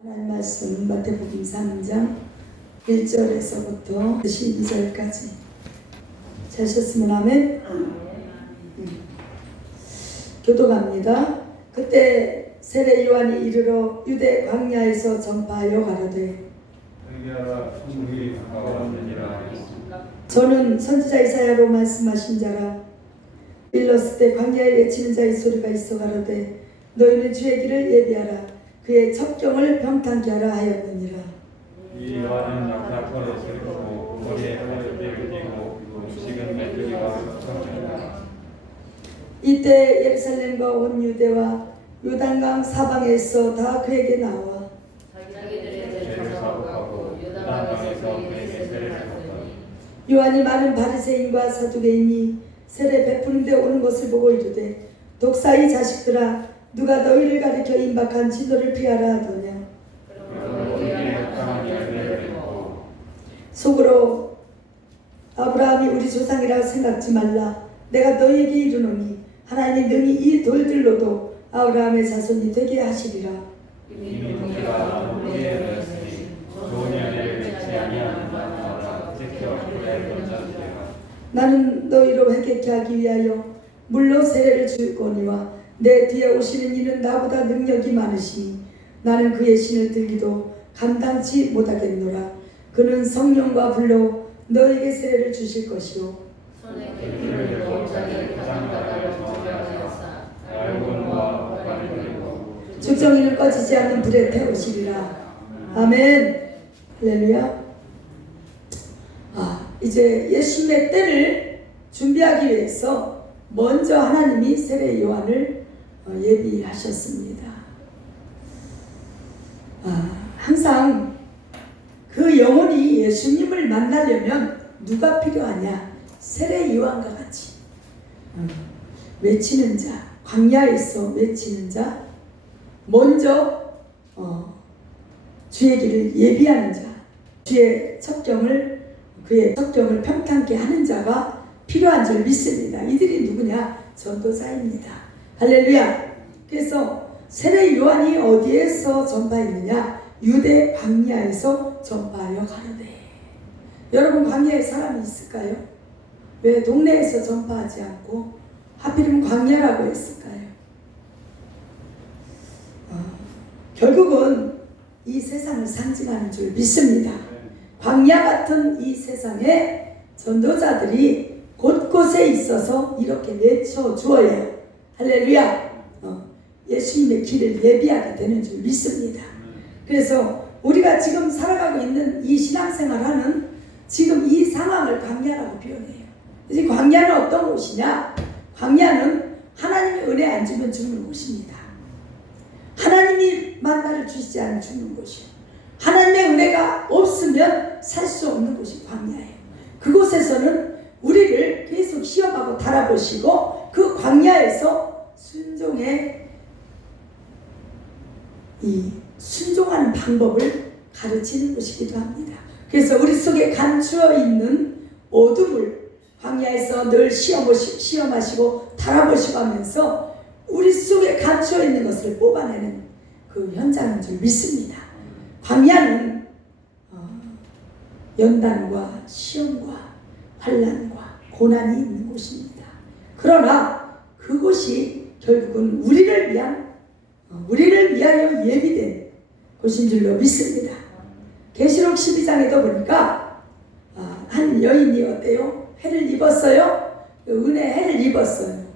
하나님 말씀 마태복음 3장 1절에서부터 12절까지 찾으셨으면 아멘. 교독합니다. 그때 세례 요한이 이르러 유대 광야에서 전파하여 가로되 저는 선지자 이사야로 말씀하신 자라. 일렀을 때 광야에 외치는 자의 소리가 있어 가로되 너희는 주의 길을 예비하라. 그의 첩경을 평탄케 하라 하였느니라. 이 요한은 낙타털에 실고 머리에 하늘을 띠고 음식은 메뚜기와 섞였다. 이때 예루살렘과 온 유대와 요단강 사방에서 다 그에게 나와 죄를 사고하고 요단강에서 그에게 세례를 줬더니 요한이 많은 바리새인과 사두개인이 세례 베푸는 데 오는 것을 보고 이르되 독사의 자식들아 누가 너희를 가리켜 임박한 진노를 피하라 하더냐. 속으로 아브라함이 우리 조상이라 생각지 말라. 내가 너희에게 이르노니 하나님이 능히 이 돌들로도 아브라함의 자손이 되게 하시리라. 이미 우리가 우리의 말씀이 좋은 열매를 맺지 아니하는 바마다 지켜 그의 본전되라. 나는 너희로 회개케 하기 위하여 물로 세례를 주거니와 내 뒤에 오시는 이는 나보다 능력이 많으시니 나는 그의 신을 들기도 감당치 못하겠노라. 그는 성령과 불로 너에게 세례를 주실 것이요 그를 들고 자기 가장바다를 정하여서 알곤과 호간을 들고 죽정이는 꺼지지 않는 불에 태우시리라. 아멘. 할렐루야. 이제 예수님의 때를 준비하기 위해서 먼저 하나님이 세례 요한을 예비하셨습니다. 항상 그 영혼이 예수님을 만나려면 누가 필요하냐? 세례 요한과 같이 외치는 자, 광야에서 외치는 자, 먼저 주의 길을 예비하는 자, 그의 첩경을 평탄케 하는 자가 필요한 줄 믿습니다. 이들이 누구냐? 전도자입니다. 할렐루야. 그래서 세례 요한이 어디에서 전파했느냐? 유대 광야에서 전파하여 가로되. 여러분 광야에 사람이 있을까요? 왜 동네에서 전파하지 않고 하필이면 광야라고 했을까요? 결국은 이 세상을 상징하는 줄 믿습니다. 광야 같은 이 세상에 전도자들이 곳곳에 있어서 이렇게 외쳐 주어야 할렐루야. 예수님의 길을 예비하게 되는 줄 믿습니다. 그래서 우리가 지금 살아가고 있는 이 신앙생활하는 지금 이 상황을 광야라고 표현해요. 이제 광야는 어떤 곳이냐? 광야는 하나님의 은혜 안 주면 죽는 곳입니다. 하나님이 만나를 주시지 않으면 죽는 곳이에요. 하나님의 은혜가 없으면 살 수 없는 곳이 광야예요. 그곳에서는 우리를 계속 시험하고 달아보시고 그 광야에서 순종하는 방법을 가르치는 곳이기도 합니다. 그래서 우리 속에 감추어 있는 어둠을 광야에서 늘 시험하시고 달아보시고 하면서 우리 속에 감추어 있는 것을 뽑아내는 그 현장인 줄 믿습니다. 광야는 연단과 시험과 환난과 고난이 있는 곳입니다. 그러나 그곳이 결국은 우리를 위하여 예비된 곳인 줄로 믿습니다. 계시록 12장에도 보니까 한 여인이 어때요? 해를 입었어요. 해를 입었어요.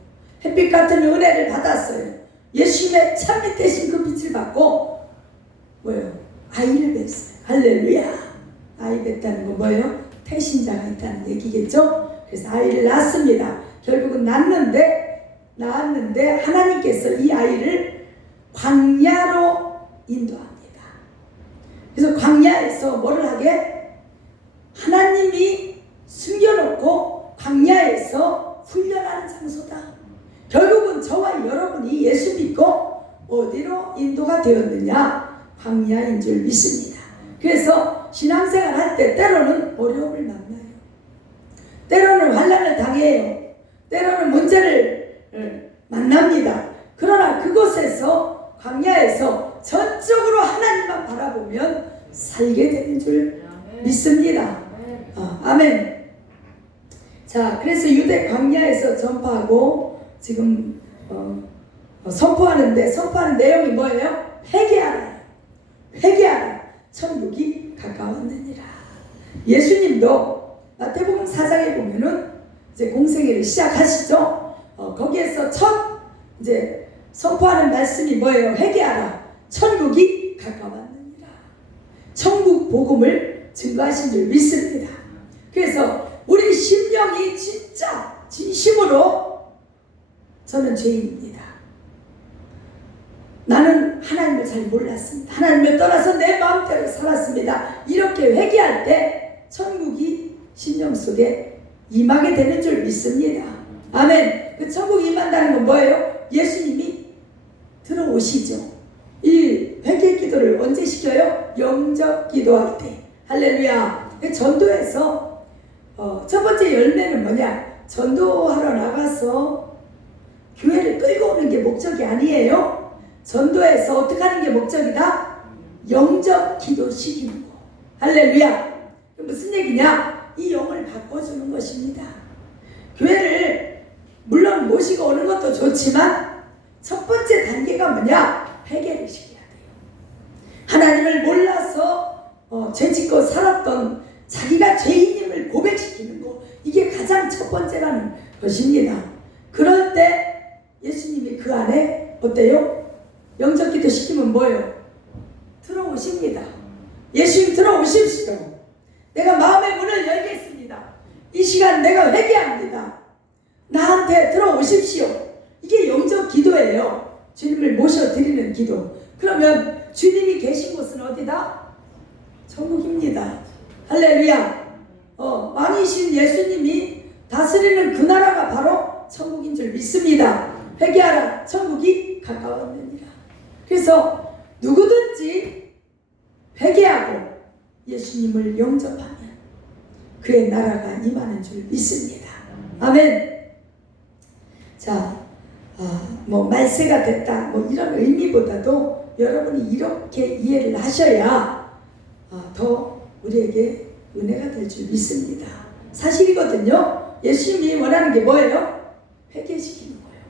햇빛 같은 은혜를 받았어요. 예수님의 참빛 대신 그 빛을 받고 아이를 뵀어요. 할렐루야. 아이 뵀다는 건 뭐예요? 태신자가 있다는 얘기겠죠. 그래서 아이를 낳습니다. 결국은 낳았는데 하나님께서 이 아이를 광야로 인도합니다. 그래서 광야에서 뭐를 하게? 하나님이 숨겨놓고 광야에서 훈련하는 장소다. 결국은 저와 여러분이 예수 믿고 어디로 인도가 되었느냐? 광야인 줄 믿습니다. 그래서 신앙생활 할 때 때로는 어려움을 만나요. 때로는 환난을 당해요. 때로는 문제를 만납니다. 그러나 그곳에서 광야에서 전적으로 하나님만 바라보면 살게 되는 줄 믿습니다. 아멘. 자, 그래서 유대 광야에서 전파하고 지금 선포하는데, 선포하는 내용이 뭐예요? 회개하라. 회개하라. 천국이 가까웠느니라. 예수님도 마태복음 4장에 보면은 이제 공생애를 시작하시죠. 거기에서 첫 이제 선포하는 말씀이 뭐예요? 회개하라. 천국이 가까웠느니라. 천국 복음을 증거하신 줄 믿습니다. 그래서 우리 심령이 진짜 진심으로 저는 죄인입니다. 나는 하나님을 잘 몰랐습니다. 하나님을 떠나서 내 마음대로 살았습니다. 이렇게 회개할 때 천국이 심령 속에 임하게 되는 줄 믿습니다. 아멘. 그 천국 임한다는 건 뭐예요? 예수님이 들어오시죠. 이 회개 기도를 언제 시켜요? 영접 기도할 때. 할렐루야. 전도에서 첫 번째 열매는 뭐냐? 전도하러 나가서 교회를 끌고 오는 게 목적이 아니에요. 전도에서 어떻게 하는 게 목적이다? 영접 기도 시키는 거. 할렐루야. 무슨 얘기냐? 이 영을 바꿔주는 것입니다. 교회를 물론 모시고 오는 것도 좋지만 첫 번째 단계가 뭐냐? 회개를 시켜야 돼요. 하나님을 몰라서 죄짓고 살았던 자기가 죄인임을 고백시키는 거, 이게 가장 첫 번째라는 것입니다. 그럴 때 예수님이 그 안에 어때요? 영접기도 시키면 뭐예요? 들어오십니다. 예수님 들어오십시오. 내가 마음의 문을 열겠습니다. 이 시간 내가 회개합니다. 나한테 들어오십시오. 이게 영접 기도예요. 주님을 모셔드리는 기도. 그러면 주님이 계신 곳은 어디다? 천국입니다. 할렐루야. 왕이신 예수님이 다스리는 그 나라가 바로 천국인 줄 믿습니다. 회개하라. 천국이 가까웠느니라. 그래서 누구든지 회개하고 예수님을 영접하면 그의 나라가 임하는 줄 믿습니다. 아멘. 자, 뭐 말세가 됐다 뭐 이런 의미보다도 여러분이 이렇게 이해를 하셔야 더 우리에게 은혜가 될 줄 믿습니다. 사실이거든요. 예수님이 원하는 게 뭐예요? 회개시키는 거예요.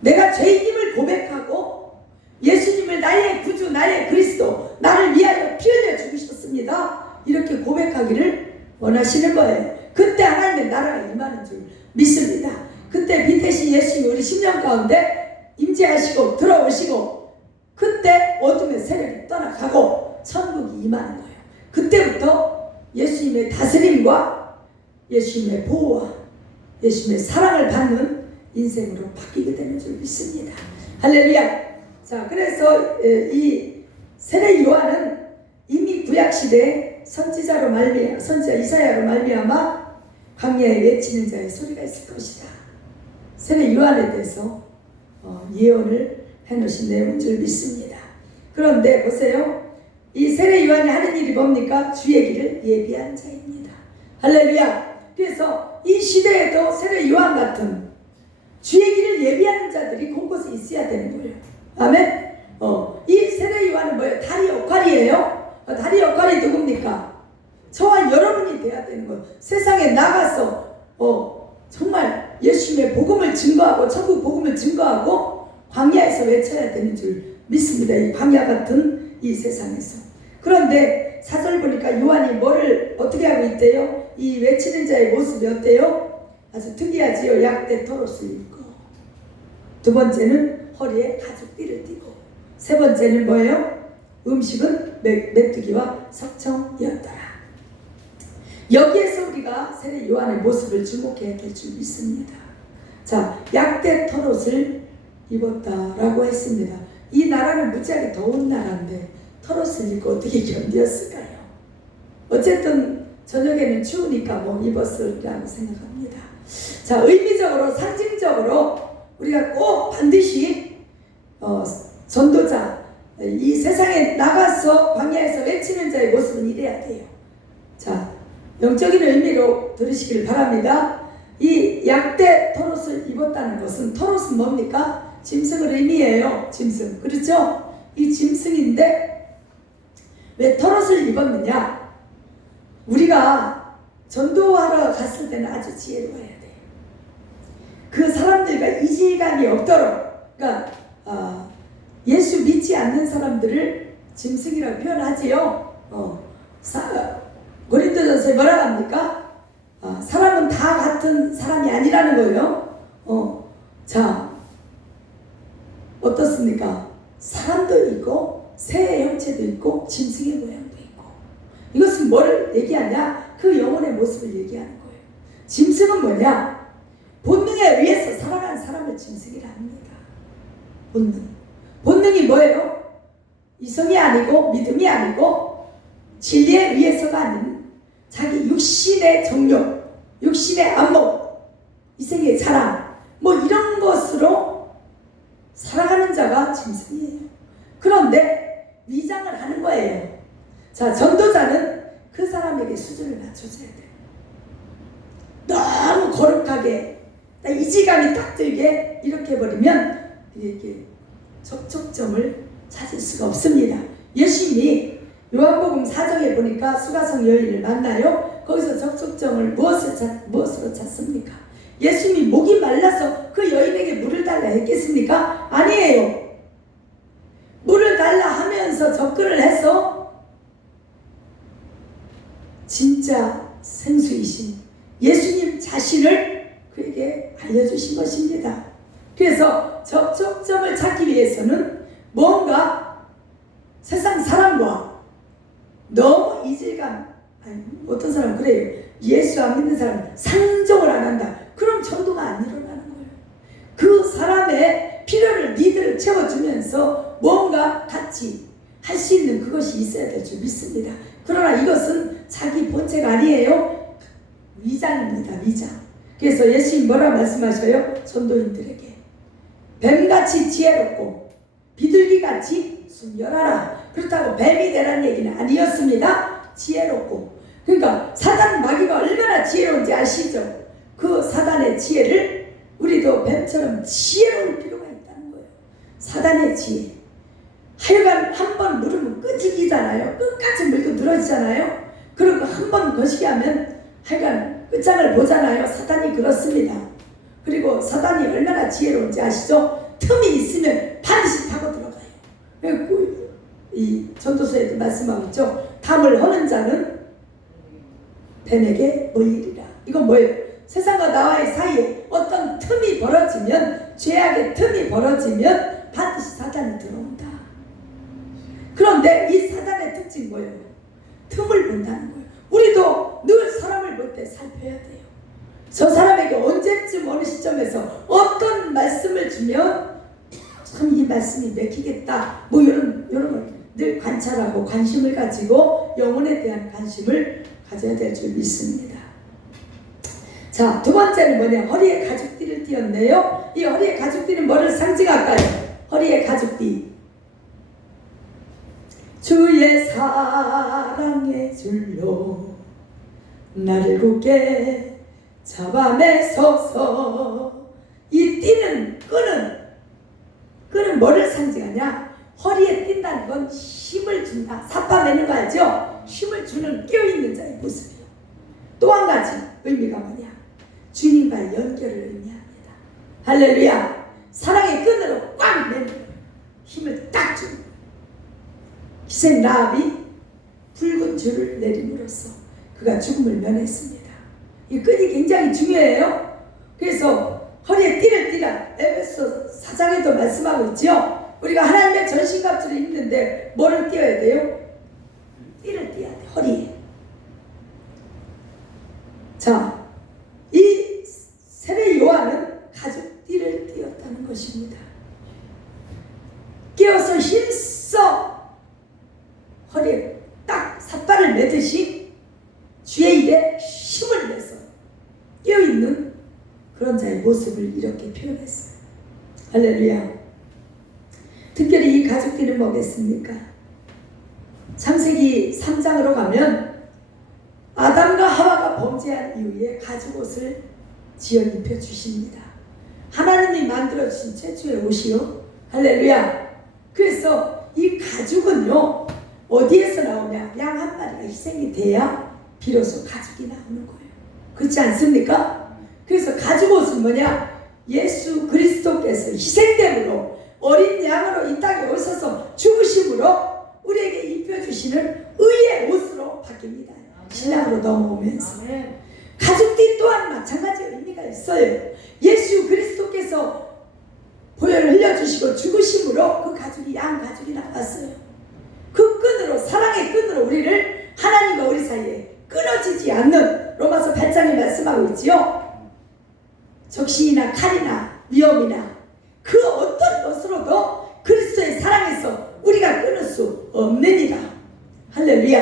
내가 죄인임을 고백하고 예수님을 나의 구주, 나의 그리스도, 나를 위하여 피 흘려 죽으셨습니다. 이렇게 고백하기를 원하시는 거예요. 그때 하나님의 나라가 임하는 줄 믿습니다. 그때 빛대신 예수님이 우리 심령 가운데 임재하시고 들어오시고, 그때 어둠의 세력이 떠나가고 천국이 임하는 거예요. 그때부터 예수님의 다스림과 예수님의 보호와 예수님의 사랑을 받는 인생으로 바뀌게 되는 줄 믿습니다. 할렐루야. 자, 그래서 이 세례 요한은 이미 구약시대에 선지자 이사야로 말미암아 광야에 외치는 자의 소리가 있을 것이다. 세례 요한에 대해서 예언을 해놓으신 내용인 줄 믿습니다. 그런데 보세요. 이 세례 요한이 하는 일이 뭡니까? 주의 길을 예비하는 자입니다. 할렐루야. 그래서 이 시대에도 세례 요한 같은 주의 길을 예비하는 자들이 곳곳에 있어야 되는 거예요. 아멘. 이 세례 요한은 뭐예요? 다리 역할이에요. 다리 역할이 누굽니까? 저와 여러분이 돼야 되는 거예요. 세상에 나가서 정말 예수님의 복음을 증거하고 천국 복음을 증거하고 광야에서 외쳐야 되는 줄 믿습니다. 이 광야 같은 이 세상에서. 그런데 사절 보니까 요한이 뭐를 어떻게 하고 있대요? 이 외치는 자의 모습이 어때요? 아주 특이하지요. 약대 토롯을 입고, 두 번째는 허리에 가죽띠를 띠고, 세 번째는 뭐예요? 음식은 메뚜기와 석청이었더라. 여기에서 우리가 세례 요한의 모습을 주목해야 될 줄 믿습니다. 자, 약대 토롯을 입었다라고 했습니다. 이 나라는 무지하게 더운 나라인데 토롯을 입고 어떻게 견디었을까요? 어쨌든 저녁에는 추우니까 뭐 입었으리라고 생각합니다. 자, 의미적으로 상징적으로 우리가 꼭 반드시 전도자, 이 세상에 나가서 광야에서 외치는 자의 모습은 이래야 돼요. 자, 영적인 의미로 들으시길 바랍니다. 이 약대 토롯을 입었다는 것은, 토롯은 뭡니까? 짐승을 의미해요. 짐승. 그렇죠? 이 짐승인데 왜 털옷을 입었느냐? 우리가 전도하러 갔을 때는 아주 지혜로워야 돼요. 그 사람들과 이질감이 없도록, 그러니까 예수 믿지 않는 사람들을 짐승이라고 표현하지요. 고린도전서에 뭐라고 합니까? 사람은 다 같은 사람이 아니라는 거예요. 자, 어떻습니까? 사람도 있고 새의 형체도 있고 짐승의 모양도 있고. 이것은 뭐를 얘기하냐? 그 영혼의 모습을 얘기하는 거예요. 짐승은 뭐냐? 본능에 의해서 살아가는 사람을 짐승이라 합니다. 본능이 뭐예요? 이성이 아니고 믿음이 아니고 진리에 의해서가 아닌 자기 육신의 정욕, 육신의 안목, 이생의 자랑, 뭐 이런 것으로 살아가는 자가 짐승이에요. 그런데 위장을 하는 거예요. 자, 전도자는 그 사람에게 수준을 낮춰줘야 돼요. 너무 거룩하게 이질감이 딱 들게 이렇게 해버리면 이게 접촉점을 찾을 수가 없습니다. 예수님이 요한복음 4장에 보니까 수가성 여인을 만나요. 거기서 접촉점을 무엇으로 찾습니까? 예수님이 목이 말라서 그 여인에게 물을 달라 했겠습니까? 아니에요. 물을 달라 하면서 접근을 해서 진짜 생수이신 예수님 자신을 그에게 알려주신 것입니다. 그래서 접촉점을 찾기 위해서는 뭔가 세상 사람과 너무 이질감, 어떤 사람은 그래요. 예수 안 믿는 사람은 상종을 안 한다. 그럼 전도가 안 일어나는 거예요. 그 사람의 필요를, 니들을 채워주면서 뭔가 같이 할 수 있는 그것이 있어야 될 줄 믿습니다. 그러나 이것은 자기 본체가 아니에요. 위장입니다. 위장. 그래서 예수님 뭐라고 말씀하셔요? 전도인들에게 뱀같이 지혜롭고 비둘기같이 순결하라. 그렇다고 뱀이 되라는 얘기는 아니었습니다. 지혜롭고. 그러니까 사단 마귀가 얼마나 지혜로운지 아시죠? 그 사단의 지혜를 우리도 뱀처럼 지혜로울 필요가 있다는 거예요. 사단의 지혜. 하여간 한 번 물으면 끄지기잖아요. 끝까지 물고 늘어지잖아요. 그리고 한 번 거시기 하면 하여간 끝장을 보잖아요. 사단이 그렇습니다. 그리고 사단이 얼마나 지혜로운지 아시죠? 틈이 있으면 반드시 타고 들어가요. 이 전도서에도 말씀하고 있죠. 담을 허는 자는 뱀에게 물리리라. 이건 뭐예요? 세상과 나와의 사이에 어떤 틈이 벌어지면, 죄악의 틈이 벌어지면 반드시 사단이 들어온다. 그런데 이 사단의 특징이 뭐예요? 틈을 본다는 거예요. 우리도 늘 사람을 볼 때 살펴야 돼요. 저 사람에게 언제쯤 어느 시점에서 어떤 말씀을 주면 참 이 말씀이 맥히겠다. 뭐 이런 걸 늘 관찰하고 관심을 가지고 영혼에 대한 관심을 가져야 될 줄 믿습니다. 자, 두 번째는 뭐냐? 허리에 가죽띠를 띄었네요. 이 허리에 가죽띠는 뭐를 상징할까요? 허리에 가죽띠. 주의 사랑의 줄로 나를 굳게 잡아매소서. 이 띠는, 끈은 뭐를 상징하냐? 허리에 띈다는 건 힘을 준다. 삿바 매는 거 알죠? 힘을 주는 깨어있는 자의 모습이에요. 또 한 가지 의미가 뭐냐? 주님과의 연결을 의미합니다. 할렐루야. 사랑의 끈으로 꽉 매는 거예요. 힘을 딱 주는 거예요. 희생 라합이 붉은 줄을 내림으로써 그가 죽음을 면했습니다. 이 끈이 굉장히 중요해요. 그래서 허리에 띠를 띠라. 에베소 4장에도 말씀하고 있죠. 우리가 하나님의 전신갑주를 입는데 뭐를 띄어야 돼요? 띠를 띄어야 돼. 허리에. 자, 이 세례 요한은 가죽띠를 띄었다는 것입니다. 끼어서 힘써 허리에 딱 삿발을 매듯이 주의 일에 힘을 내서 끼어있는 그런 자의 모습을 이렇게 표현했어요. 할렐루야. 특별히 이 가죽띠는 뭐겠습니까? 창세기 3장으로 가면 아담과 하와가 범죄한 이후에 가죽옷을 지어 입혀 주십니다. 하나님이 만들어주신 최초의 옷이요. 할렐루야. 그래서 이 가죽은요, 어디에서 나오냐? 양 한 마리가 희생이 돼야 비로소 가죽이 나오는 거예요. 그렇지 않습니까? 그래서 가죽 옷은 뭐냐? 예수 그리스도께서 희생됨으로 어린 양으로 이 땅에 오셔서 죽으심으로 우리에게 입혀주시는 의의 옷으로 바뀝니다. 신앙으로 넘어오면서. 가죽띠 또한 마찬가지 의미가 있어요. 예수 그리스도께서 보혈을 흘려주시고 죽으심으로 그 가죽이 양 가죽이 나왔어요. 그 끈으로, 사랑의 끈으로 우리를 하나님과 우리 사이에 끊어지지 않는, 로마서 8장에 말씀하고 있지요. 적신이나 칼이나 위험이나 그 어떤 것으로도 그리스도의 사랑에서 우리가 끊을 수 없느니라. 할렐루야.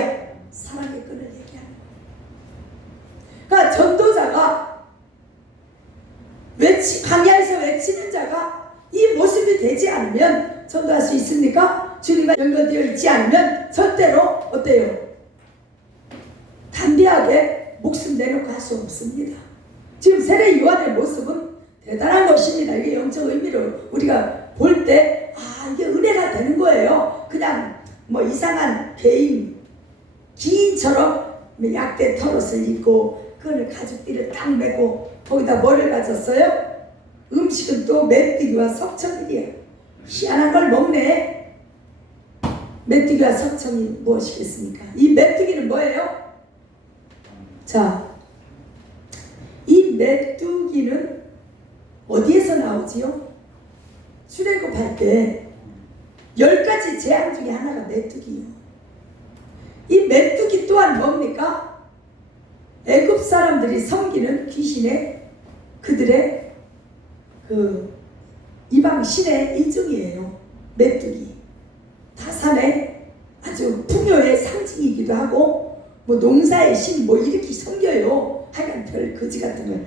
사랑의 끈을 얘기하는 거예요. 그러니까 전도자가 광야에서 외치는 자가 이 모습이 되지 않으면 전도할 수 있습니까? 주님과 연결되어 있지 않으면 절대로 어때요? 담대하게 목숨 내놓고 할 수 없습니다. 지금 세례 요한의 모습은 대단한 것입니다. 이게 영적 의미로 우리가 볼 때, 이게 은혜가 되는 거예요. 그냥 뭐 이상한 개인 기인처럼 약대 털옷을 입고 그걸 가죽띠를 딱 메고 거기다 뭐를 가졌어요? 음식은 또 메뚜기와 석청이에요. 희한한 걸 먹네. 메뚜기와 석청이 무엇이겠습니까? 이 메뚜기는 뭐예요? 자, 이 메뚜기는 어디에서 나오지요? 출애굽할 때 10가지 재앙 중에 하나가 메뚜기예요. 이 메뚜기 또한 뭡니까? 애굽 사람들이 섬기는 귀신의, 그들의 그 이방 신의 일종이에요. 메뚜기. 다산의 아주 풍요의 상징이기도 하고, 뭐 농사의 신 뭐 이렇게 섬겨요. 하여간 별 거지 같은 걸.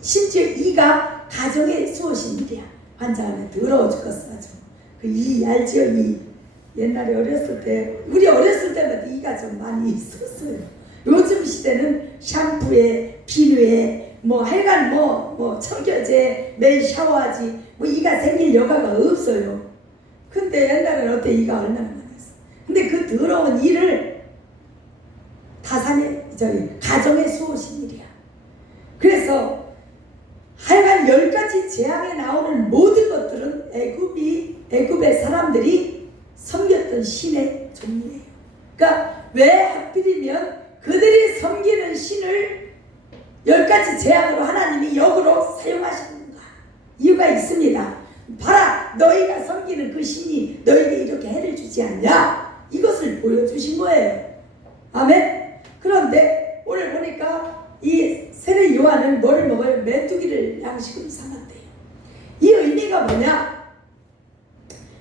심지어 이가 가정의 수호신 일이야. 환장하면 더러워 죽겠어. 아주 그 이 알지요? 이 옛날에 어렸을 때, 우리 어렸을 때마다 이가 좀 많이 있었어요. 요즘 시대는 샴푸에 비누에 뭐 하여간 뭐 청결제 매일 샤워하지 뭐 이가 생길 여가가 없어요. 근데 옛날에는 어때? 이가 얼마나 많았어. 근데 그 더러운 이를 다산의 가정의 수호신 일이야. 그래서 하여간 10가지 재앙에 나오는 모든 것들은 애굽의 사람들이 섬겼던 신의 종류예요. 그러니까 왜 하필이면 그들이 섬기는 신을 10가지 재앙으로 하나님이 역으로 사용하시는가? 이유가 있습니다. 봐라, 너희가 섬기는 그 신이 너희에게 이렇게 해를 주지 않냐? 이것을 보여주신 거예요. 아멘. 그런데 오늘 보니까 이 세례 요한은 뭐를 먹어요? 메뚜기를 양식으로 삼았대요. 이 의미가 뭐냐?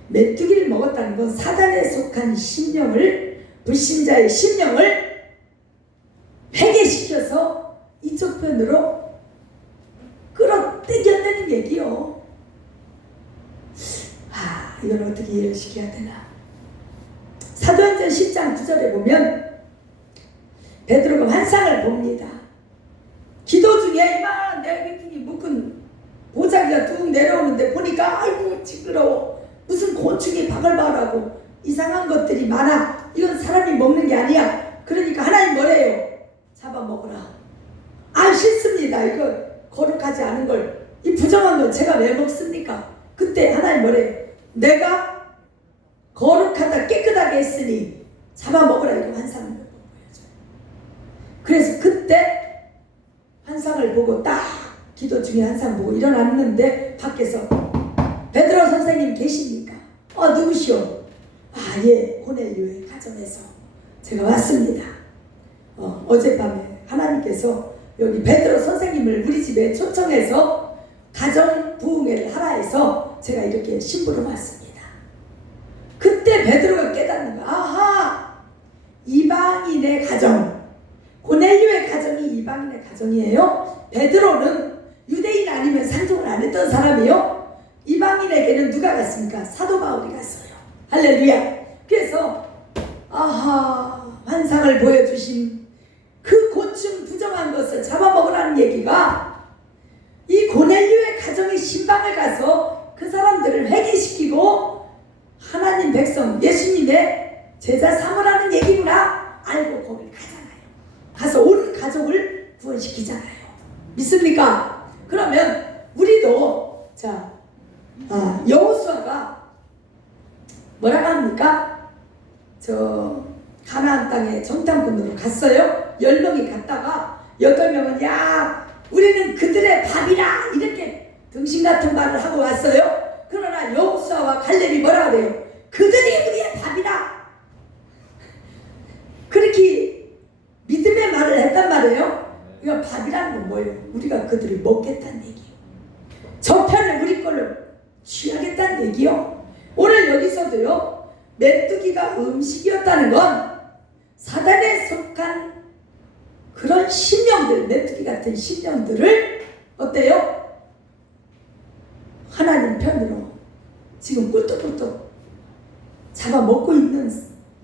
메뚜기를 먹었다는 건 사단에 속한 심령을, 불신자의 심령을 회개시켜서 이쪽 편으로 끌어당겼다는 얘기요. 이걸 어떻게 이해를 시켜야 되나? 사도행전 10장 9절에 보면 베드로가 환상을 봅니다. 기도 중에 이만한 내귀퉁이 묶은 보자기가 뚝 내려오는데 보니까 아이고 징그러워. 무슨 곤충이 바글바글하고 이상한 것들이 많아. 이건 사람이 먹는 게 아니야. 그러니까 하나님 뭐래요? 잡아먹으라. 싫습니다. 이거 거룩하지 않은 걸, 이 부정한 걸 제가 왜 먹습니까? 그때 하나님 뭐래요? 내가 거룩하다 깨끗하게 했으니 잡아먹으라. 이거 환상을 보여줘요. 그래서 그때 환상을 보고 딱 기도 중에 환상 보고 일어났는데 밖에서 베드로 선생님 계십니까? 누구시오? 예, 고넬료의 가정에서 제가 왔습니다. 어젯밤에 하나님께서 여기 베드로 선생님을 우리 집에 초청해서 가정 부흥회를 하라 해서 제가 이렇게 심부름 왔습니다. 그때 베드로가 깨닫는 거야. 아하! 이방인의 가정, 고넬료의 가정이 이방인의 가정이에요. 베드로는 유대인 아니면 상종을 안 했던 사람이요. 이방인에게는 누가 갔습니까? 사도 바울이 갔어요. 할렐루야. 그래서 환상을 보여주신 그 곤충 부정한 것을 잡아먹으라는 얘기가 이 고넬료의 가정의 신방을 가서 그 사람들을 회개시키고 하나님 백성 예수님의 제자 삼으라는 얘기구나 알고 거길 가잖아요. 가서 온 가족을 구원시키잖아요. 믿습니까? 그러면 우리도 여호수아가 뭐라고 합니까? 가나안 땅에 정탐꾼으로 갔어요. 10명이 갔다가 8명은 야 우리는 그들의 밥이라 이렇게 등신 같은 말을 하고 왔어요. 그러나 여호수아와 갈렙이 뭐라고 해요? 그들이 우리의 밥이라 그렇게 믿음의 말을 했단 말이에요. 이거 밥이라는 건 뭐예요? 우리가 그들을 먹겠다는 얘기예요. 저편을 우리 걸로 취하겠다는 얘기요. 오늘 여기서도요 메뚜기가 음식이었다는 건 사단에 속한 그런 신령들, 메뚜기 같은 신령들을 어때요? 하나님 편으로 지금 꿀떡꿀떡 잡아먹고 있는,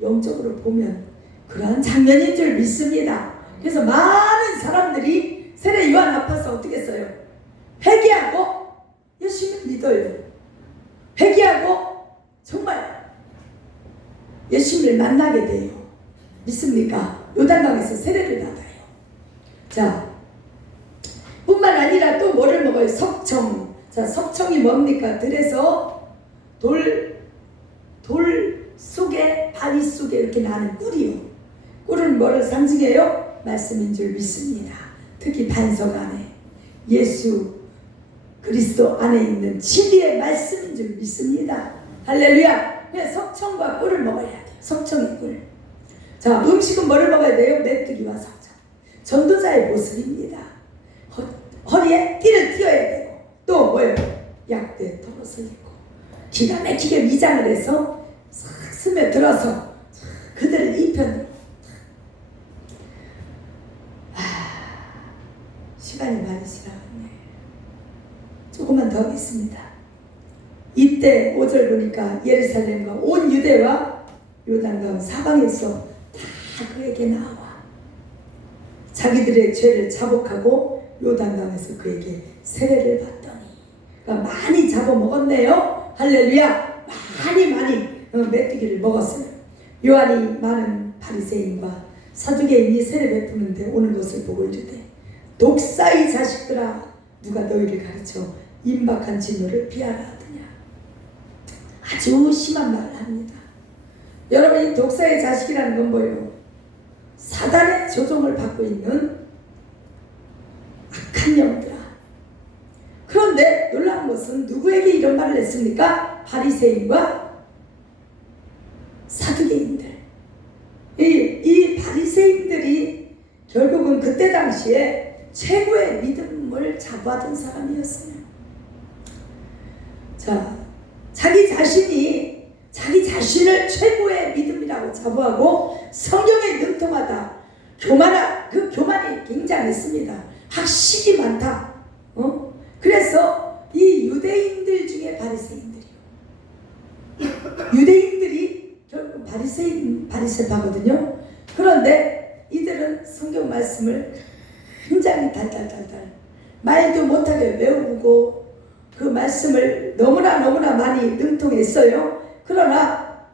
영적으로 보면 그러한 장면인 줄 믿습니다. 그래서 많은 사람들이 세례 요한 앞에서 어떻게 했어요? 회개하고 예수님을 믿어요. 회개하고 정말 예수님을 만나게 돼요. 믿습니까? 요단강에서 세례를 받아요. 자, 뿐만 아니라 또 뭐를 먹어요? 석청. 자, 석청이 뭡니까? 들에서 돌 속에, 바위 속에 이렇게 나는 꿀이요. 꿀은 뭐를 상징해요? 말씀인 줄 믿습니다. 특히 반석 안에 예수 그리스도 안에 있는 진리의 말씀인 줄 믿습니다. 할렐루야. 그래서 석청과 꿀을 먹어야 돼요. 석청의 꿀. 자, 음식은 뭐를 먹어야 돼요? 메뚜기와 석청. 전도자의 모습입니다. 허리에 띠를 띄어야 되고 또 뭐예요? 약대 털옷을 입고 기가 막히게 위장을 해서 싹 스며들어서 그들을 입혀내고. 시간이 많이 지나갔네. 조금만 더 하겠습니다. 이때 5절 보니까 예루살렘과 온 유대와 요단강 사방에서 다 그에게 나와 자기들의 죄를 자복하고 요단강에서 그에게 세례를 받더니, 그러니까 많이 잡아먹었네요. 할렐루야. 많이 메뚜기를 먹었어요. 요한이 많은 바리새인과 사두개인이 세례 베푸는데 오는 것을 보고 이르되 독사의 자식들아 누가 너희를 가르쳐 임박한 진노를 피하라 하더냐. 아주 심한 말을 합니다. 여러분, 이 독사의 자식이라는 건 뭐예요? 사단의 조종을 받고 있는 악한 영들아. 그런데 놀라운 것은 누구에게 이런 말을 했습니까? 바리새인과 사두개인들. 이 바리새인들이 결국은 그때 당시에 최고의 믿음을 자부하던 사람이었어요. 자, 자기 자신을 최고의 믿음이라고 자부하고 성경에 능통하다, 그 교만이 굉장했습니다. 학식이 많다. 그래서 이 유대인들 중에 바리새인들이요. 유대인들이 결국 바리새파거든요. 그런데 이들은 성경 말씀을 굉장히 달달달달 말도 못하게 외우고 그 말씀을 너무나 많이 능통했어요. 그러나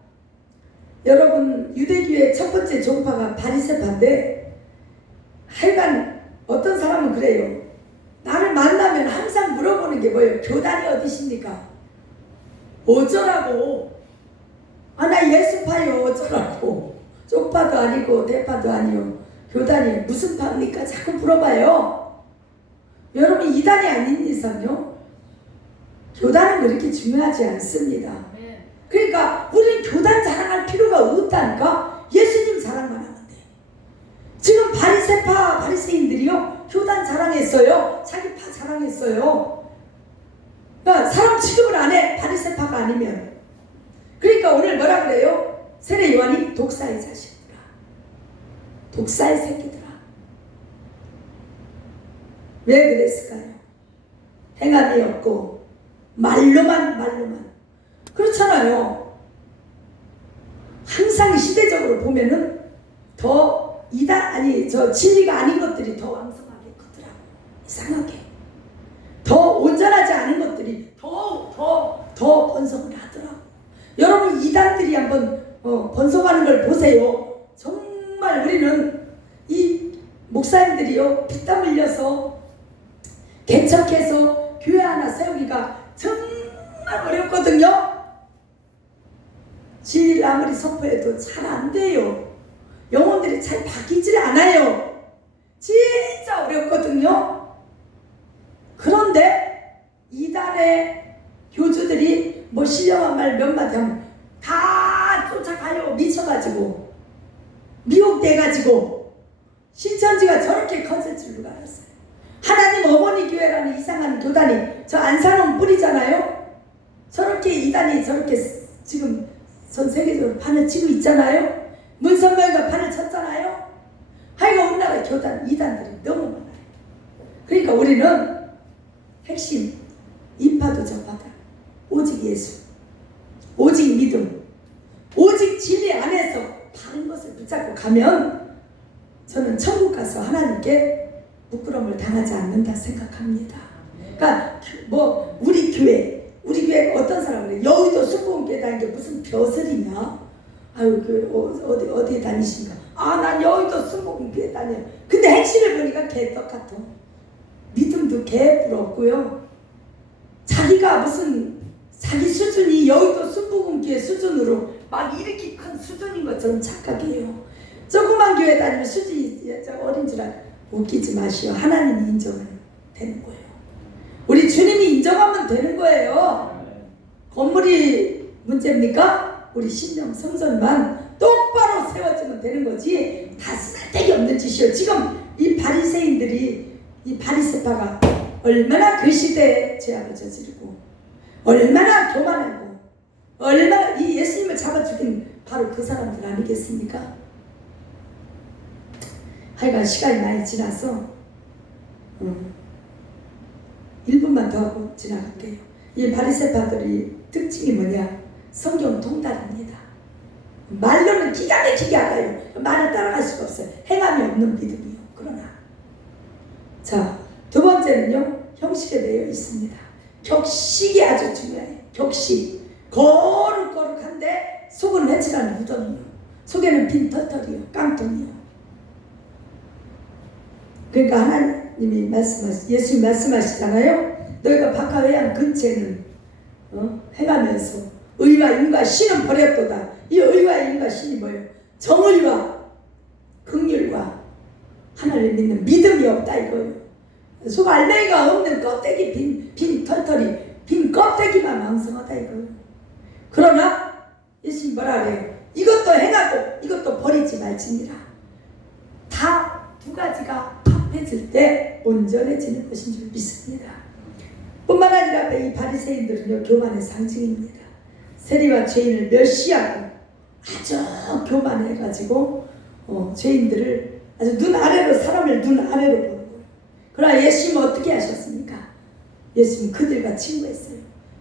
여러분, 유대교의 첫 번째 종파가 바리새파인데 하여간 어떤 사람은 그래요. 나를 만나면 항상 물어보는 게 뭐예요? 교단이 어디십니까? 어쩌라고? 나 예수파요. 어쩌라고? 쪽파도 아니고 대파도 아니요. 교단이 무슨 파입니까? 자꾸 물어봐요. 여러분, 이단이 아닌 이상요 교단은 그렇게 중요하지 않습니다. 그러니까 우리는 교단 자랑할 필요가 없다니까. 예수님 자랑만 하면 돼. 지금 바리새인들이요 교단 자랑했어요. 자기 파 자랑했어요. 그러니까 사람 취급을 안 해, 바리새파가 아니면. 그러니까 오늘 뭐라 그래요? 세례 요한이 독사의 자식들아, 독사의 새끼들아. 왜 그랬을까요? 행함이 없고 말로만. 그렇잖아요. 항상 시대적으로 보면은 더 진리가 아닌 것들이 더 왕성하게 크더라고. 이상하게 더 온전하지 않은 것들이 더 번성을 하더라고. 여러분 이단들이 한번 번성하는 걸 보세요. 정말 우리는 이 목사님들이요 피땀 흘려서 개척해서 교회 하나 세우기가 정말 어렵거든요. 진리를 아무리 선포해도 잘 안 돼요. 영혼들이 잘 바뀌질 않아요. 진짜 어렵거든요. 그런데 이단의 교주들이 뭐 신령한 말 몇 마디 하면 다 쫓아가요. 미쳐가지고 미혹돼가지고 신천지가 저렇게 커질 줄도 알았어요. 하나님 어머니 교회라는 이상한 교단이 저 안산원 뿌리잖아요. 저렇게 이단이 저렇게 지금 전 세계적으로 판을 치고 있잖아요. 문선명이가 판을 쳤잖아요. 하여간 우리나라 교단 이단들이 너무 많아요. 그러니까 우리는 핵심 이파도 저파다. 오직 예수, 오직 믿음, 오직 진리 안에서 다른 것을 붙잡고 가면 저는 천국 가서 하나님께 부끄러움을 당하지 않는다 생각합니다. 그러니까 뭐 우리 교회 어떤 사람은 여의도 순복음교회 다니는 게 무슨 벼슬이냐? 아유 그 어디에 다니신가? 아 난 여의도 순복음교회 다녀요. 근데 핵심을 보니까 개 똑같아. 믿음도 개 부럽고요. 자기가 무슨 자기 수준이 여의도 순복음교회 수준으로 막 이렇게 큰 수준인 것처럼 착각해요. 조그만 교회 다니면 수준이 어린 줄 알고 웃기지 마시오. 하나님이 인정하면 되는 거예요. 우리 주님이 인정하면 되는 거예요. 건물이 문제입니까? 우리 신령 성전만 똑바로 세워지면 되는 거지 다 쓸데기 없는 짓이요. 지금 이 바리새인들이 이 바리새파가 얼마나 그 시대에 죄악을 저지르고 얼마나 교만하고 얼마나 이 예수님을 잡아 죽인 바로 그 사람들 아니겠습니까? 하여간 시간이 많이 지나서 1분만 더 하고 지나갈게요. 이 바리새파들이 특징이 뭐냐? 성경 통달입니다. 말로는 기가 막히게 알아요. 말을 따라갈 수가 없어요. 행함이 없는 믿음이요. 그러나 자, 두 번째는요. 형식에 되어 있습니다. 격식이 아주 중요해요. 격식. 거룩거룩한데 속은 회칠한 무덤이요. 속에는 빈 털털이요. 깡통이요. 그러니까 하나님이 예수님 말씀하시잖아요. 너희가 박하회양 근처에는 행하면서 의와 인과 신은 버렸도다. 이 의와 인과 신이 뭐예요? 정의와 긍휼과 하나님을 믿는 믿음이 없다 이거예요. 속 알맹이가 없는 껍데기 빈 털털이 빈 껍데기만 왕성하다 이거예요. 그러나 예수님 뭐라 그래요? 이것도 행하고 이것도 버리지 말지니라. 다 두 가지가 합해질 때 온전해지는 것인 줄 믿습니다. 뿐만 아니라 이 바리새인들은요 교만의 상징입니다. 세리와 죄인을 멸시하고 아주 교만해가지고 죄인들을 아주 눈 아래로 사람을 눈 아래로 보는 거예요. 그러나 예수님은 어떻게 하셨습니까? 예수님은 그들과 친구했어요.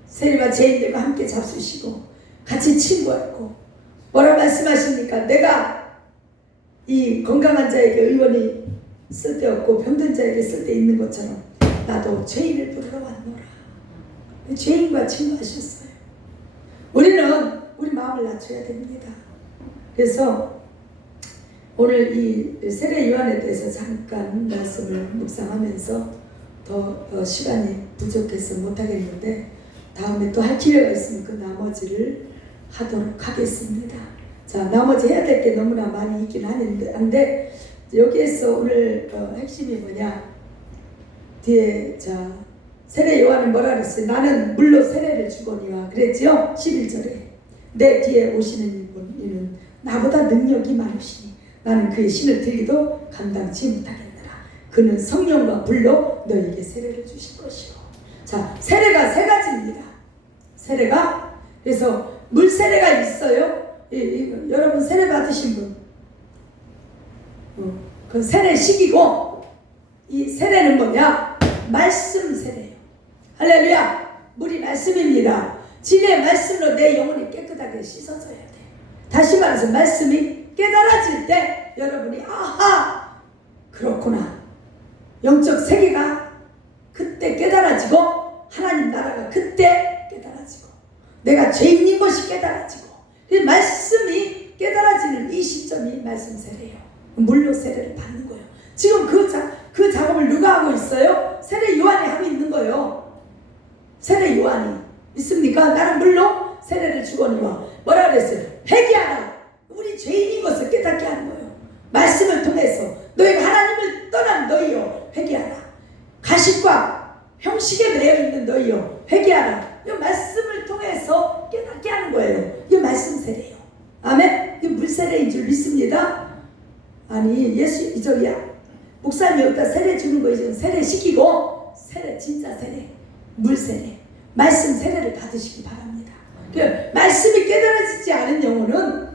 세리와 죄인들과 함께 잡수시고 같이 친구했고 뭐라 말씀하십니까? 내가 이 건강한 자에게 의원이 쓸데없고 병든 자에게 쓸데있는 것처럼 나도 죄인을 부르러 왔노라. 죄인과 친구하셨어요. 우리는 우리 마음을 낮춰야 됩니다. 그래서 오늘 이 세례 요한에 대해서 잠깐 말씀을 묵상하면서 더 시간이 부족해서 못하겠는데 다음에 또 할 기회가 있으면 그 나머지를 하도록 하겠습니다. 자, 나머지 해야 될 게 너무나 많이 있긴 한데 여기에서 오늘 핵심이 뭐냐? 뒤에 자 세례 요한은 뭐라 그랬어요? 나는 물로 세례를 주거니와 그랬지요? 11절에 내 뒤에 오시는 이는 나보다 능력이 많으시니 나는 그의 신을 들기도 감당치 못하겠느라. 그는 성령과 불로 너에게 세례를 주실 것이요. 자, 세례가 세 가지입니다. 세례가 그래서 물 세례가 있어요. 여러분 세례 받으신 분, 그 세례식이고 이 세례는 뭐냐? 말씀 세례예요. 할렐루야. 물이 말씀입니다. 진리의 말씀으로 내 영혼이 깨끗하게 씻어져야 돼. 다시 말해서 말씀이 깨달아질 때 여러분이 아하 그렇구나 영적 세계가 그때 그때 깨달아지고 하나님 나라가 그때 깨달아지고 내가 죄인인 것이 깨달아지고 그 말씀이 깨달아지는 이 시점이 말씀 세례예요. 물로 세례를 받는 거예요. 지금 그 작업을 누가 하고 있어요? 세례 요한이 하고 있는 거예요. 세례 요한이. 믿습니까? 나는 물로 세례를 주거니와 뭐라 그랬어요? 회개하라. 우리 죄인인 것을 깨닫게 하는 거예요. 말씀을 통해서 너희가 하나님을 떠난 너희여 회개하라. 가식과 형식에 매여 있는 너희여 회개하라. 이 말씀을 통해서 깨닫게 하는 거예요. 이 말씀 세례예요. 아멘. 이 물세례인 줄 믿습니다. 아니 목사님이 여기다 세례 주는 거 이제 세례 시키고 세례 진짜 세례 물세례 말씀 세례를 받으시기 바랍니다. 말씀이 깨달아지지 않은 영혼은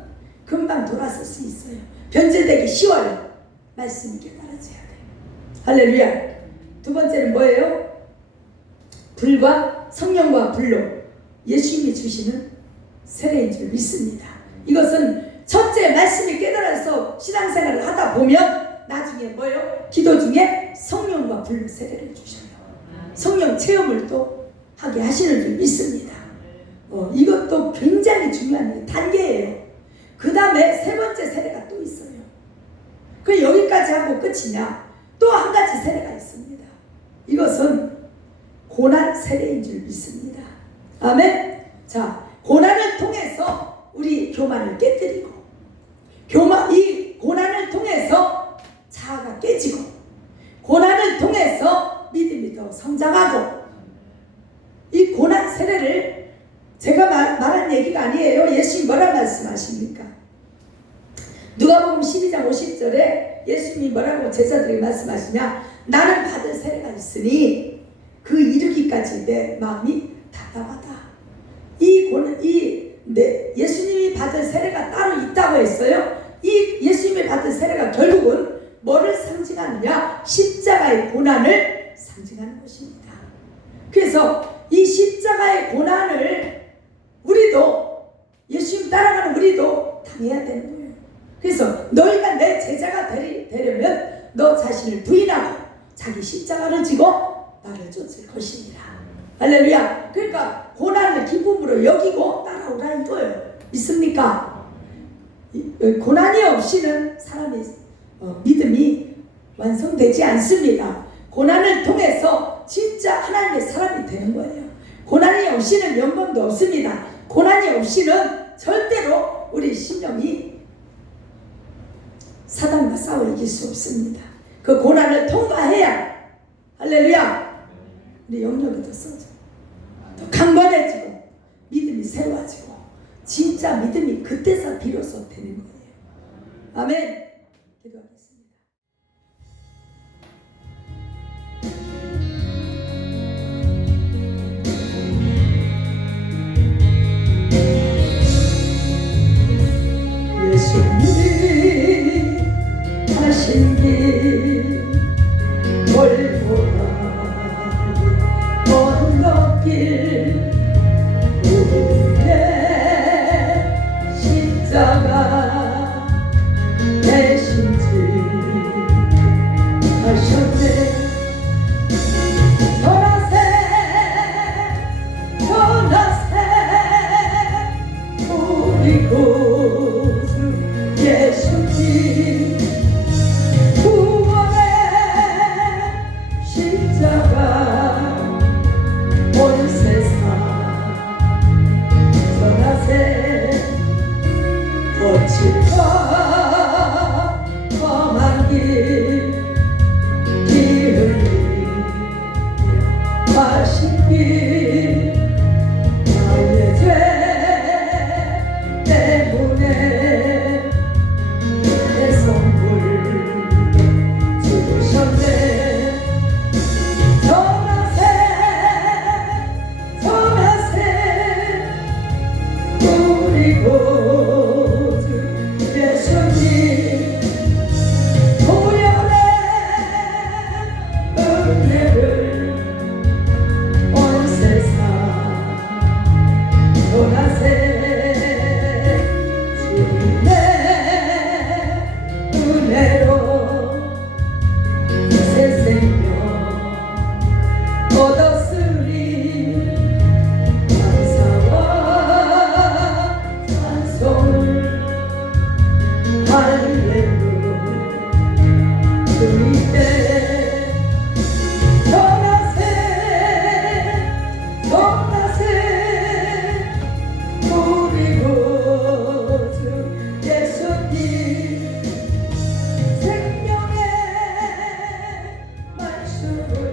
금방 돌아설 수 있어요. 변질되기 쉬워요. 말씀이 깨달아져야 돼요. 할렐루야. 두 번째는 뭐예요? 불과 성령과 불로 예수님이 주시는 세례인 줄 믿습니다. 이것은 첫째 말씀이 깨달아서 신앙생활을 하다 보면 나중에 뭐예요? 기도 중에 성령과 불로 세례를 주셔요. 성령 체험을 또 하게 하시는 줄 믿습니다. 이것도 굉장히 중요한 단계예요. 그 다음에 세 번째 세례가 또 있어요. 그 여기까지 하고 끝이냐? 또 한 가지 세례가 있습니다. 이것은 고난 세례인 줄 믿습니다. 아멘. 자, 고난을 통해서 우리 교만을 깨뜨리고 이 고난을 통해서 자아가 깨지고 고난을 통해서 믿음이 더 성장하고 이 고난 세례를 제가 말한 얘기가 아니에요. 예수님 뭐라 말씀하십니까? 누가복음 12장 50절에 예수님이 뭐라고 제자들에게 말씀하시냐? 나는 받을 세례가 있으니 그 이르기까지 내 마음이 답답하다. 예수님이 받을 세례가 따로 있다고 했어요. 이 예수님이 받을 세례가 결국은 뭐를 상징하느냐? 십자가의 고난을 상징하는 것입니다. 그래서 이 십자가의 고난을 우리도 예수님 따라가는 우리도 당해야 되는 거예요. 그래서 너희가 내 제자가 되려면 너 자신을 부인하고 자기 십자가를 지고 나를 쫓을 것이니라. 할렐루야. 그러니까 고난을 기쁨으로 여기고 따라오라 이거예요. 믿습니까? 고난이 없이는 사람의 믿음이 완성되지 않습니다. 고난을 통해서 진짜 하나님의 사람이 되는 거예요. 고난이 없이는 영광도 없습니다. 고난이 없이는 절대로 우리 심령이 사단과 싸워 이길 수 없습니다. 그 고난을 통과해야 할렐루야 우리 영역이 더 써져 더 강건해지고 믿음이 새로워지고 진짜 믿음이 그때서 비로소 되는 거예요. 아멘. 기도하겠습니다. 예수님이 하신 길 골고다 언덕길 우리의 십자가 대신 하셨네. 전하세 우리 구주 예수님 구원의 십자가 온 세상 전하세 거칠까 험한 길 흘리며 마신 길 나의 죄 때문에 내 선물 주셨네. 전하세 우리 구주 예수님 보혈의 은혜를 온 세상 전하세. 주님의 은혜로 새 생명 주를